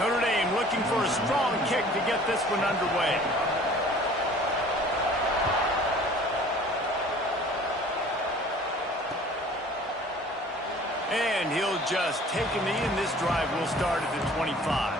Notre Dame looking for a strong kick to get this one underway. And he'll just take a knee, and this drive will start at the 25.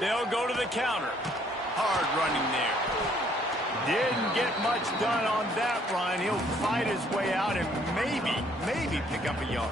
They'll go to the counter. Hard running there. Didn't get much done on that run. He'll fight his way out and maybe pick up a yard.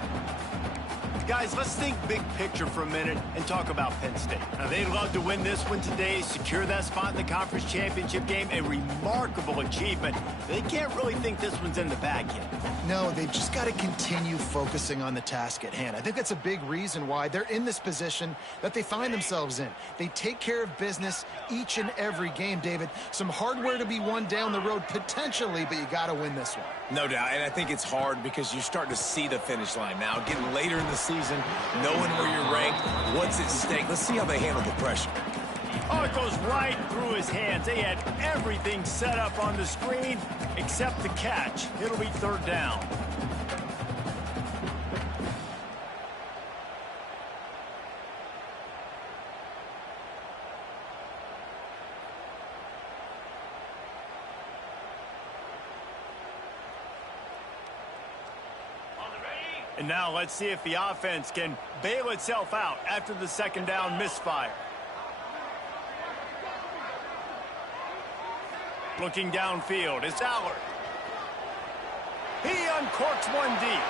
Guys, let's think big picture for a minute and talk about Penn State. Now, they'd love to win this one today, secure that spot in the conference championship game, a remarkable achievement. They can't really think this one's in the bag yet. No, they've just got to continue focusing on the task at hand. I think that's a big reason why they're in this position that they find themselves in. They take care of business each and every game, David. Some hardware to be won down the road potentially, but you got to win this one. No doubt, and I think it's hard because you start to see the finish line now. Getting later in the season, knowing where you're ranked, what's at stake. Let's see how they handle the pressure. Oh, it goes right through his hands. They had everything set up on the screen except the catch. It'll be third down. And now let's see if the offense can bail itself out after the second down misfire. Looking downfield, it's Allard. He uncorks one deep.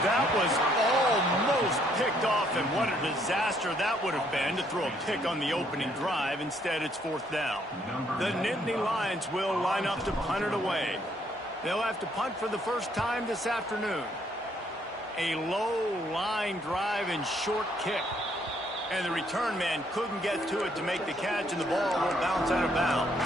That was almost picked off, and what a disaster that would have been to throw a pick on the opening drive. Instead, it's fourth down. The Nitty Lions will line up to punt it away. They'll have to punt for the first time this afternoon. A low line drive and short kick. And the return man couldn't get to it to make the catch, and the ball will bounce out of bounds.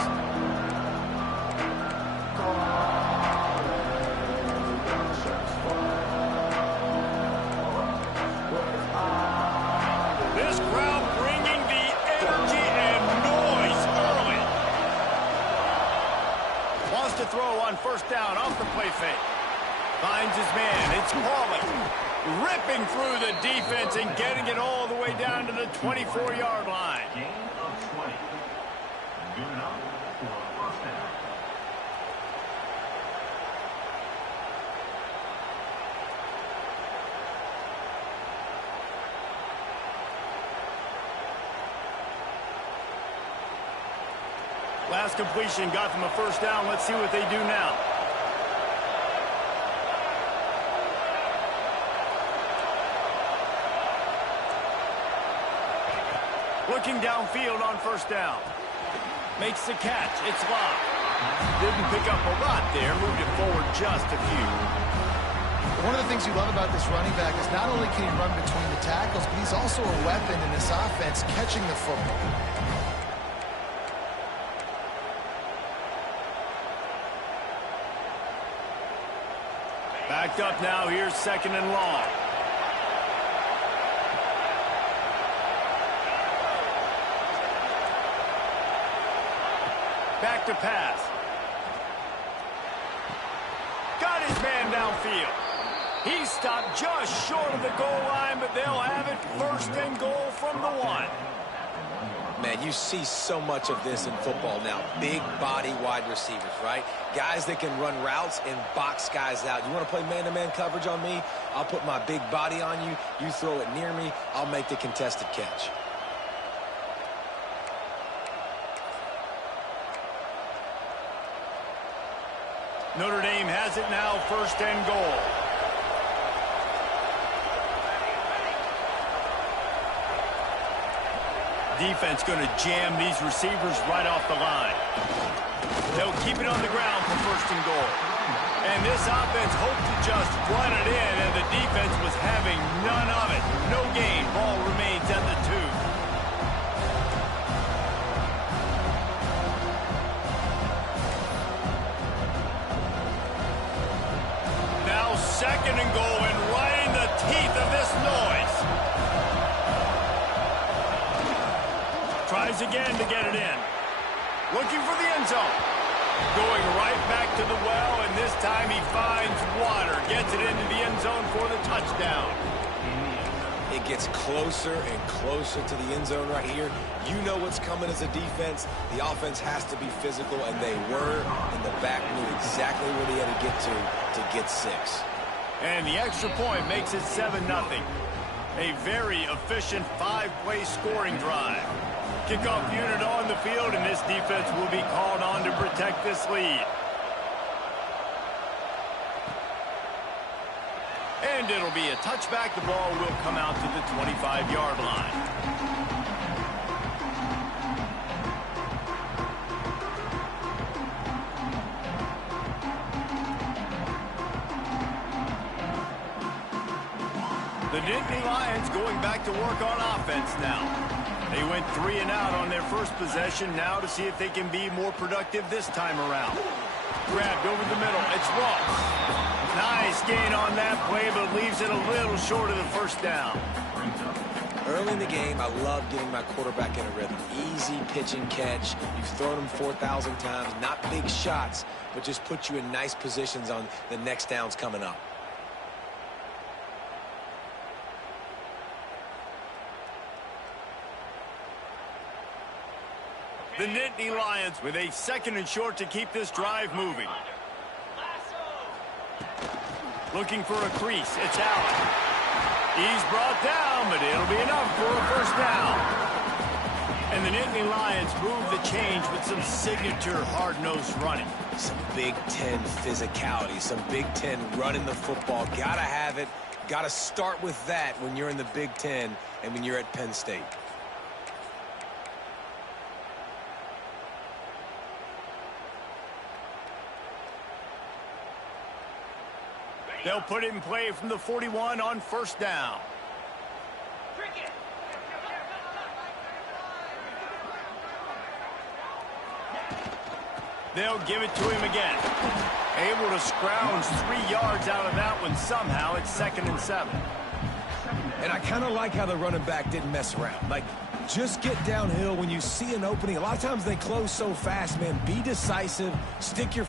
This crowd bringing the energy and noise early. Wants to throw on first down off the play fake. Finds his man. It's Pauly. Ripping through the defense and getting it all the way down to the 24-yard line. Gain of 20. Good enough for a first down. Last completion got them a first down. Let's see what they do now. Looking downfield on first down. Makes the catch. It's locked. Didn't pick up a lot there. Moved it forward just a few. One of the things you love about this running back is not only can he run between the tackles, but he's also a weapon in this offense catching the football. Backed up now. Here's second and long. Back to pass. Got his man downfield. He stopped just short of the goal line, but they'll have it first and goal from the one. Man, you see so much of this in football now. Big body wide receivers, right? Guys that can run routes and box guys out. You want to play man-to-man coverage on me? I'll put my big body on you. You throw it near me, I'll make the contested catch. Notre Dame has it now, first and goal. Defense going to jam these receivers right off the line. They'll keep it on the ground for first and goal. And this offense hoped to just run it in, and the defense was having none of it. No gain. Ball remains at the 2. Second and goal, and right in the teeth of this noise. Tries again to get it in. Looking for the end zone. Going right back to the well, and this time he finds water. Gets it into the end zone for the touchdown. It gets closer and closer to the end zone right here. You know what's coming as a defense. The offense has to be physical, and they were, and the back knew exactly where he had to get 6. And the extra point makes it 7-0. A very efficient 5-play scoring drive. Kickoff unit on the field, and this defense will be called on to protect this lead. And it'll be a touchback. The ball will come out to the 25-yard line. The Nitty Lions going back to work on offense now. They went 3 and out on their first possession. Now to see if they can be more productive this time around. Grabbed over the middle. It's Ross. Nice gain on that play, but leaves it a little short of the first down. Early in the game, I love getting my quarterback in a rhythm. Easy pitch and catch. You've thrown them 4,000 times. Not big shots, but just put you in nice positions on the next downs coming up. The Nitty Lions with a 2nd and short to keep this drive moving. Looking for a crease. It's Allen. He's brought down, but it'll be enough for a first down. And the Nitty Lions move the change with some signature hard-nosed running. Some Big Ten physicality, some Big Ten running the football. Gotta have it. Gotta start with that when you're in the Big Ten and when you're at Penn State. They'll put it in play from the 41 on first down. They'll give it to him again. Able to scrounge 3 yards out of that one somehow. It's 2nd and 7. And I kind of like how the running back didn't mess around. Like, just get downhill when you see an opening. A lot of times they close so fast, man. Be decisive. Stick your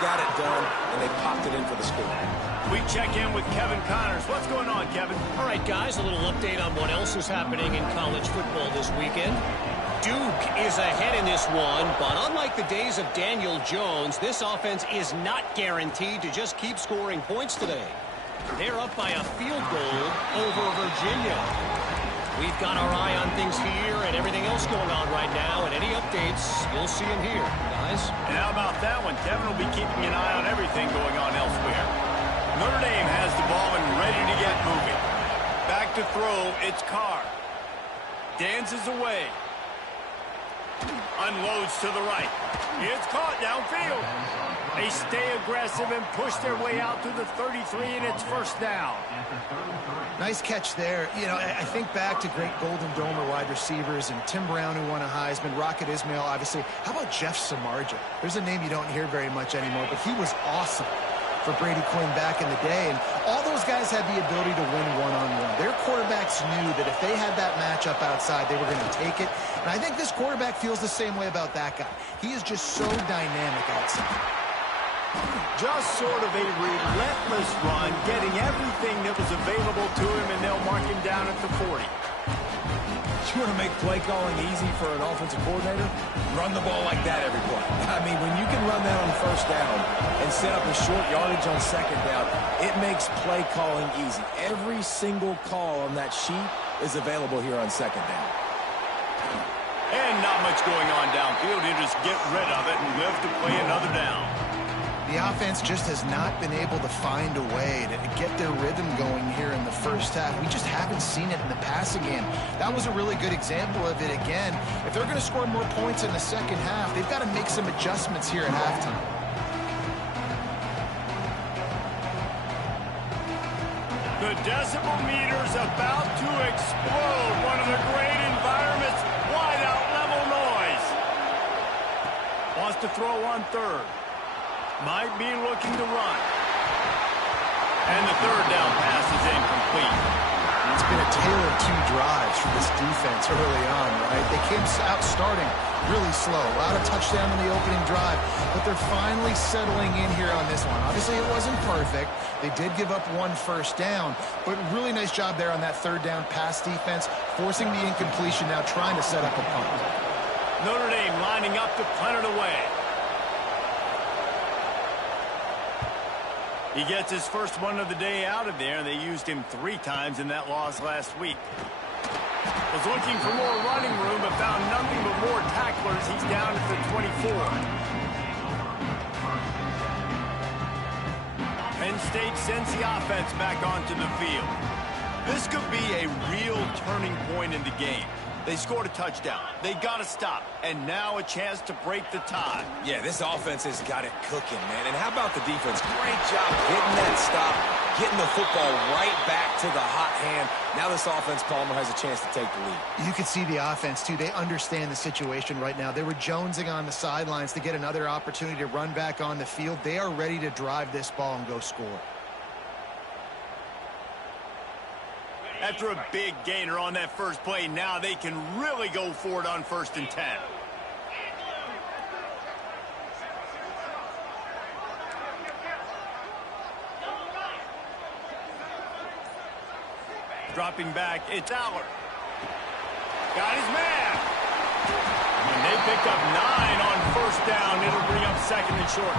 got it done, and they popped it in for the score. We check in with Kevin Connors. What's going on, Kevin? All right, guys, a little update on what else is happening in college football this weekend. Duke is ahead in this one, but unlike the days of Daniel Jones, this offense is not guaranteed to just keep scoring points today. They're up by a field goal over Virginia. We've got our eye on things here and everything else going on right now, and any updates, you'll see them here, guys. And how about that one? Kevin will be keeping an eye on everything going on elsewhere. Notre Dame has the ball and ready to get moving. Back to throw, it's Carr. Dances away. Unloads to the right. It's caught downfield. They stay aggressive and push their way out to the 33, and it's first down. Nice catch there. You know, I think back to great Golden Domer wide receivers and Tim Brown, who won a Heisman, Rocket Ismail, obviously. How about Jeff Samardzija? There's a name you don't hear very much anymore, but he was awesome for Brady Quinn back in the day. And all those guys had the ability to win one-on-one. Their quarterbacks knew that if they had that matchup outside, they were going to take it. And I think this quarterback feels the same way about that guy. He is just so dynamic outside. Just sort of a relentless run, getting everything that was available to him, and they'll mark him down at the 40. You want to make play calling easy for an offensive coordinator? Run the ball like that every play. I mean, when you can run that on first down and set up a short yardage on second down, it makes play calling easy. Every single call on that sheet is available here on second down. And not much going on downfield. You just get rid of it and live to play another down. The offense just has not been able to find a way to get their rhythm going here in the first half. We just haven't seen it in the passing game. That was a really good example of it again. If they're going to score more points in the second half, they've got to make some adjustments here at halftime. The decibel meter's about to explode. One of the great environments. Wide out level noise. Wants to throw on third. Might be looking to run. And the third down pass is incomplete. It's been a tale of two drives for this defense early on, right? They came out starting really slow. A lot of touchdown in the opening drive, but they're finally settling in here on this one. Obviously, it wasn't perfect. They did give up one first down, but really nice job there on that third down pass defense, forcing the incompletion, now trying to set up a punt. Notre Dame lining up to punt it away. He gets his first one of the day out of there, and they used him 3 times in that loss last week. Was looking for more running room, but found nothing but more tacklers. He's down at the 24. Penn State sends the offense back onto the field. This could be a real turning point in the game. They scored a touchdown. They got to stop. And now a chance to break the tie. Yeah, this offense has got it cooking, man. And how about the defense? Great job getting that stop, getting the football right back to the hot hand. Now this offense, Palmer, has a chance to take the lead. You can see the offense, too. They understand the situation right now. They were jonesing on the sidelines to get another opportunity to run back on the field. They are ready to drive this ball and go score. After a big gainer on that first play, now they can really go for it on 1st and 10. Dropping back, it's Aller. Got his man. And they pick up 9 on 1st down. It'll bring up 2nd and short.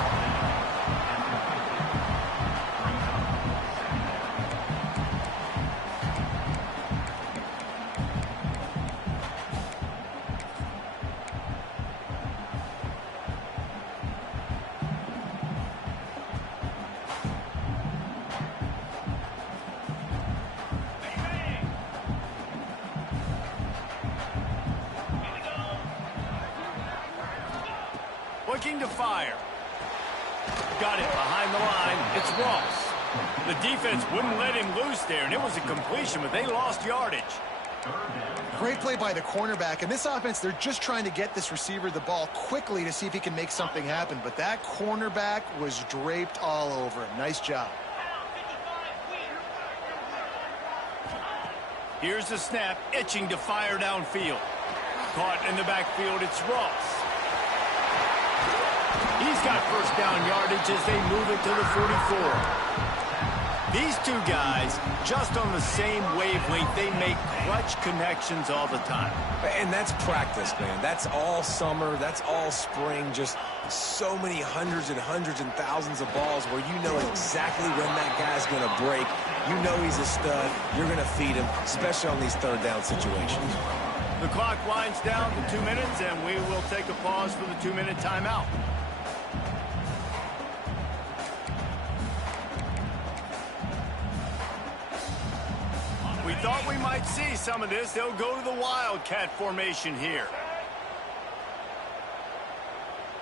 Looking to fire. Got it behind the line. It's Ross. The defense wouldn't let him loose there, and it was a completion, but they lost yardage. Great play by the cornerback. And this offense, they're just trying to get this receiver the ball quickly to see if he can make something happen. But that cornerback was draped all over him. Nice job. Here's the snap, itching to fire downfield. Caught in the backfield, it's Ross. He's got first down yardage as they move it to the 44. These two guys, just on the same wavelength, they make clutch connections all the time. And that's practice, man. That's all summer. That's all spring. Just so many hundreds and thousands of balls where you know exactly when that guy's going to break. You know he's a stud. You're going to feed him, especially on these third down situations. The clock winds down to 2 minutes, and we will take a pause for the 2-minute timeout. We thought we might see some of this. They'll go to the Wildcat formation here.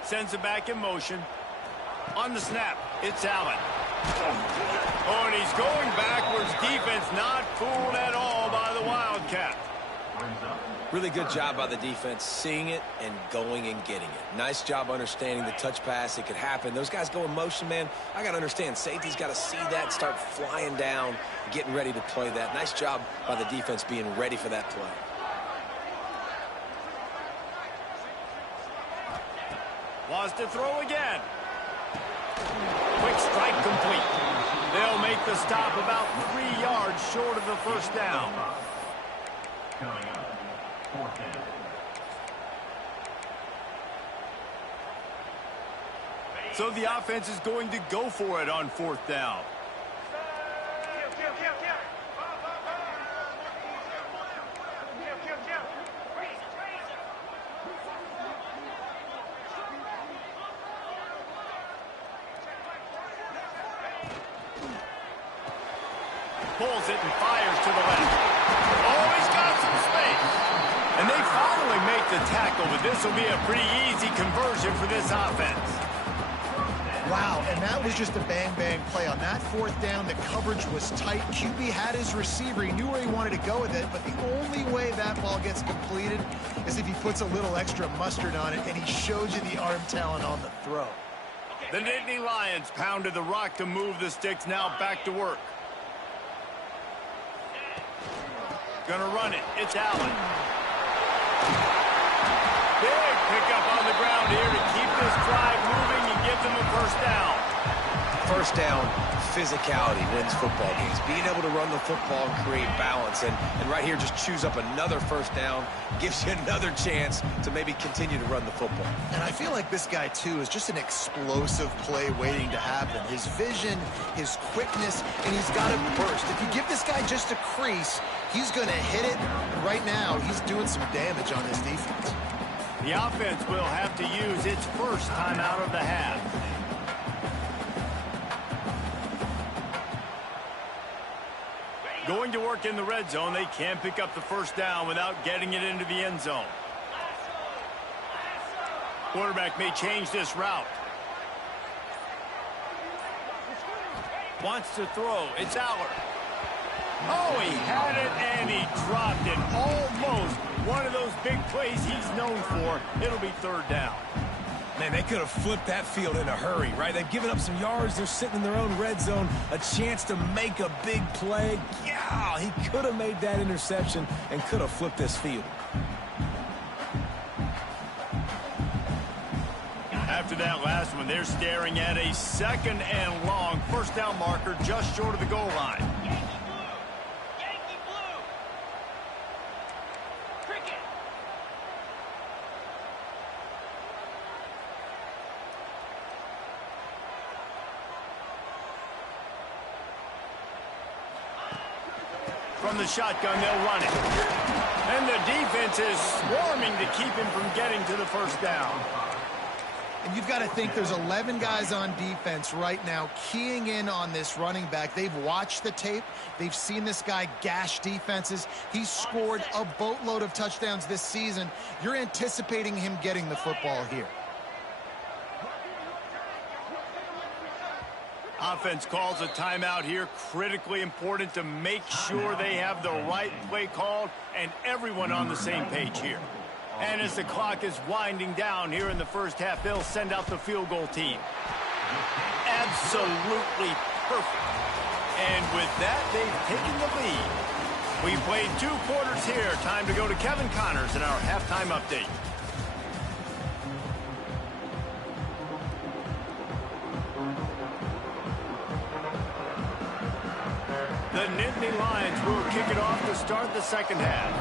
Sends it back in motion. On the snap, it's Allen. Oh, and he's going backwards. Defense not fooled at all by the Wildcat. Really good job by the defense seeing it and going and getting it. Nice job understanding the touch pass. It could happen. Those guys go in motion, man. I got to understand. Safety's got to see that, start flying down, getting ready to play that. Nice job by the defense being ready for that play. Wants to throw again. Quick strike complete. They'll make the stop about 3 yards short of the first down. So the offense is going to go for it on 4th down. Pulls it and fires to the left. Oh, he's got some space. And they finally make the tackle, but this will be a pretty easy conversion for this offense. Wow, and that was just a bang-bang play. On that 4th down, the coverage was tight. QB had his receiver. He knew where he wanted to go with it, but the only way that ball gets completed is if he puts a little extra mustard on it, and he shows you the arm talent on the throw. The Nitty Lions pounded the rock to move the sticks. Now back to work. Gonna run it. It's Allen. Big pickup on the ground here to keep this drive moving and give them a first down. First down, physicality wins football games. Being able to run the football and create balance. And right here, just choose up another first down. Gives you another chance to maybe continue to run the football. And I feel like this guy, too, is just an explosive play waiting to happen. His vision, his quickness, and he's got to burst. If you give this guy just a crease, he's going to hit it. And right now, he's doing some damage on his defense. The offense will have to use its first timeout of the half. Going to work in the red zone. They can't pick up the first down without getting it into the end zone. Quarterback may change this route. Wants to throw. It's Allard. Oh, he had it and he dropped it. Almost one of those big plays he's known for. It'll be 3rd down. Man, they could have flipped that field in a hurry, right? They've given up some yards. They're sitting in their own red zone. A chance to make a big play. Yeah, he could have made that interception and could have flipped this field. After that last one, they're staring at a 2nd and long. First down marker just short of the goal line. From the shotgun, they'll run it. And the defense is swarming to keep him from getting to the first down. And you've got to think there's 11 guys on defense right now keying in on this running back. They've watched the tape. They've seen this guy gash defenses. He's scored a boatload of touchdowns this season. You're anticipating him getting the football here. Offense calls a timeout here. Critically important to make sure they have the right play called and everyone on the same page here. And as the clock is winding down here in the first half, they'll send out the field goal team. Absolutely perfect. And with that, they've taken the lead. We played 2 quarters here. Time to go to Kevin Connors in our halftime update. Lions will kick it off to start the second half.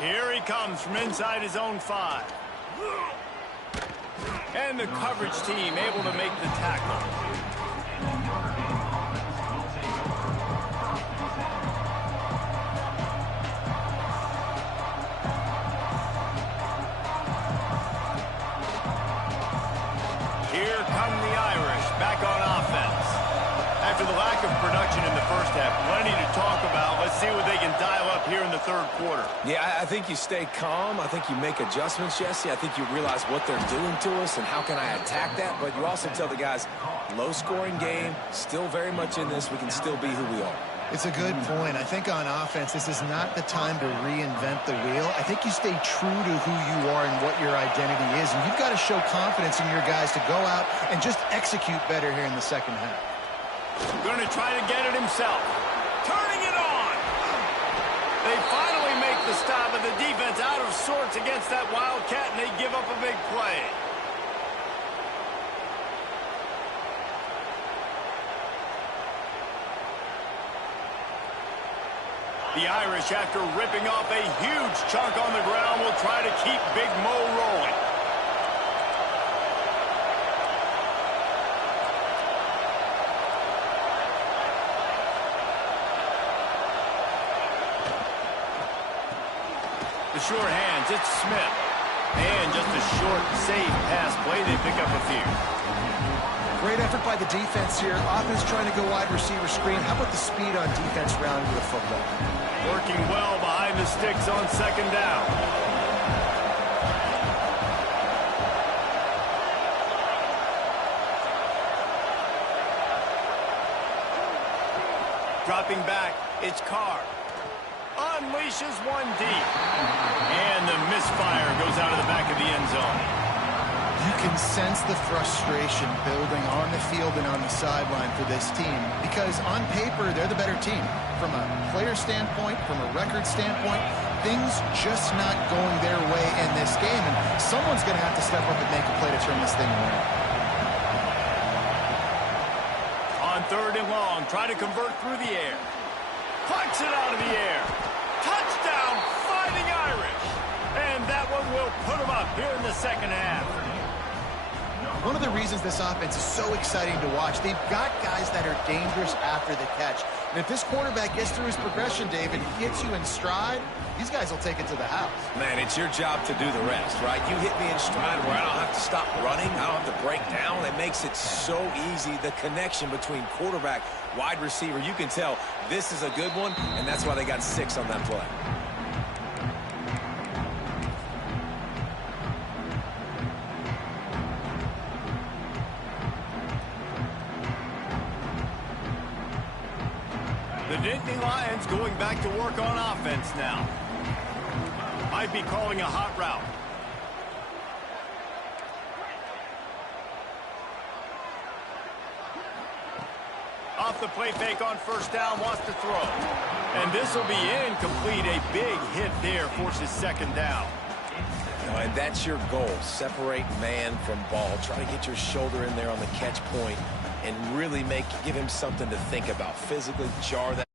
Here he comes from inside his own 5. And the coverage team able to make the tackle. Here come the Irish back on offense. After the lack of production in the first half, plenty to talk about. Let's see what they can dial up here in the third quarter. Yeah, I think you stay calm. I think you make adjustments, Jesse. I think you realize what they're doing to us and how can I attack that. But you also tell the guys, low-scoring game, still very much in this. We can still be who we are. It's a good point. I think on offense, this is not the time to reinvent the wheel. I think you stay true to who you are and what your identity is. And you've got to show confidence in your guys to go out and just execute better here in the second half. Going to try to get it himself. Turning it on. They finally make the stop, and the defense out of sorts against that Wildcat, and they give up a big play. The Irish, after ripping off a huge chunk on the ground, will try to keep Big Mo rolling. The short hands, it's Smith. And just a short, safe pass play. They pick up a few. Great effort by the defense here. Offense trying to go wide receiver screen. How about the speed on defense rounding the football? Working well behind the sticks on second down. Dropping back, it's Carr. Unleashes one deep. And the misfire goes out of the back of the end zone. You can sense the frustration building on the field and on the sideline for this team because on paper, they're the better team. From a player standpoint, from a record standpoint, things just not going their way in this game. And someone's going to have to step up and make a play to turn this thing around. On third and long, try to convert through the air. Plucks it out of the air. Touchdown, Fighting Irish. And that one will put them up here in the second half. One of the reasons this offense is so exciting to watch, they've got guys that are dangerous after the catch. And if this quarterback gets through his progression, David, he hits you in stride, these guys will take it to the house. Man, it's your job to do the rest, right? You hit me in stride where I don't have to stop running. I don't have to break down. It makes it so easy, the connection between quarterback, wide receiver. You can tell this is a good one, and that's why they got 6 on that play. The Nitty Lions going back to work on offense now. Might be calling a hot route. Off the play fake on first down, wants to throw. And this will be incomplete. A big hit there forces second down. And that's your goal. Separate man from ball. Try to get your shoulder in there on the catch point and really give him something to think about. Physically jar that.